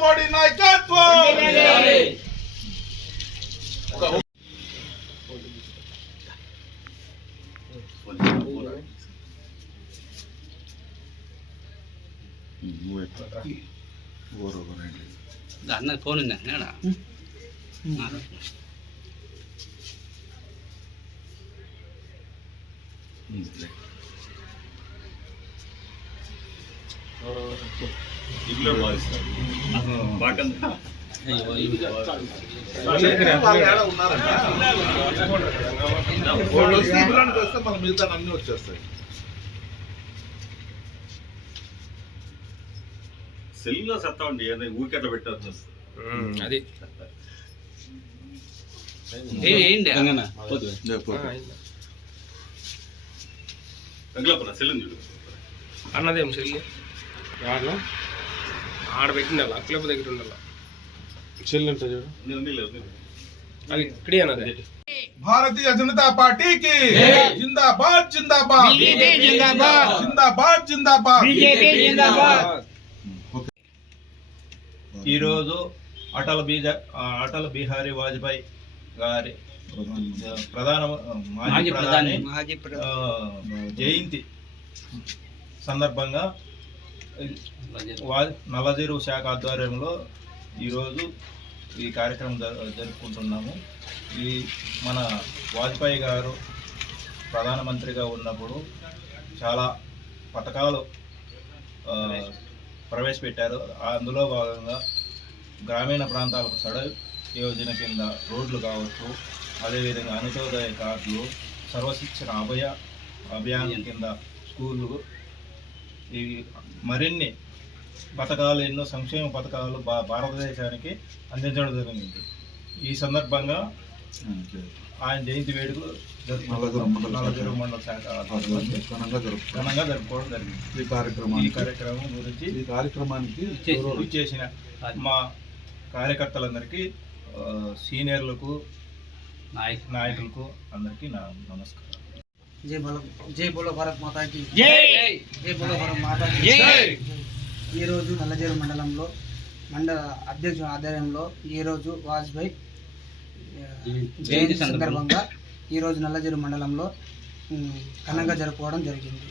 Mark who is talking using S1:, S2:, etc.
S1: మోడీ నాయకత్వం
S2: అన్న ఫోన్ ఉందా నేడా
S1: మిగతా అన్ని వచ్చేస్తాయి
S3: సెల్లో సత్తా ఉండి ఊరికి అట్లా పెట్టవచ్చు
S4: అది.
S2: ఏ ఏంటి?
S3: తగిలపన సెల్ చూడు.
S4: అన్నదేం చెల్లి ఆడ అక్కలేపు దగ్గర ఉండాల. అది ఇక్కడే అన్నది.
S1: భారతీయ జనతా పార్టీకి జిందాబాద్ జిందాబాద్. జిందాబాద్. జిందాబాద్
S5: ఈరోజు అటల్ బీజ అటల్ బిహారీ వాజ్పేయి గారి ప్రధాన మాజీ
S2: మాజీ ప్రధాని
S5: జయంతి సందర్భంగా నల్లజీరు శాఖ ఆధ్వర్యంలో ఈరోజు ఈ కార్యక్రమం జరుపుకుంటున్నాము. ఈ మన వాజ్పేయి గారు ప్రధానమంత్రిగా ఉన్నప్పుడు చాలా పథకాలు ప్రవేశపెట్టారు. అందులో భాగంగా గ్రామీణ ప్రాంతాలకు సడక్ యోజన కింద రోడ్లు కావచ్చు అదేవిధంగా అనుతోదయ కార్డులు సర్వశిక్షణ అభయ అభియాన్ కింద స్కూళ్ళు ఈ మరిన్ని పథకాలు ఎన్నో సంక్షేమ పథకాలు భా భారతదేశానికి అందించడం జరిగింది. ఈ సందర్భంగా ఆయన జయంతి వేడుకలు. నల్లజెరువు మండల శాఖ. ఘనంగా జరుపుకోవడం జరిగింది.
S1: ఈ
S5: ఈ
S1: కార్యక్రమానికి
S5: కార్యక్రమం గురించి
S1: ఈ కార్యక్రమానికి
S5: చేసిన మా కార్యకర్తలందరికీ సీనియర్లకు
S2: నాయక్
S5: నాయకులకు అందరికీ నా నమస్కారం.
S6: జై బలో జై బోలో భారత్ మాతాకి
S2: జై
S6: బోలో భారత్ మాతాకి ఈరోజు నల్లజేరు మండలంలో మండల అధ్యక్షుల ఆధ్వర్యంలో ఈరోజు వాజ్పేయి
S2: జయంతి
S6: సందర్భంగా. ఈరోజు నల్లజేరు మండలంలో ఘనంగా జరుపుకోవడం జరిగింది.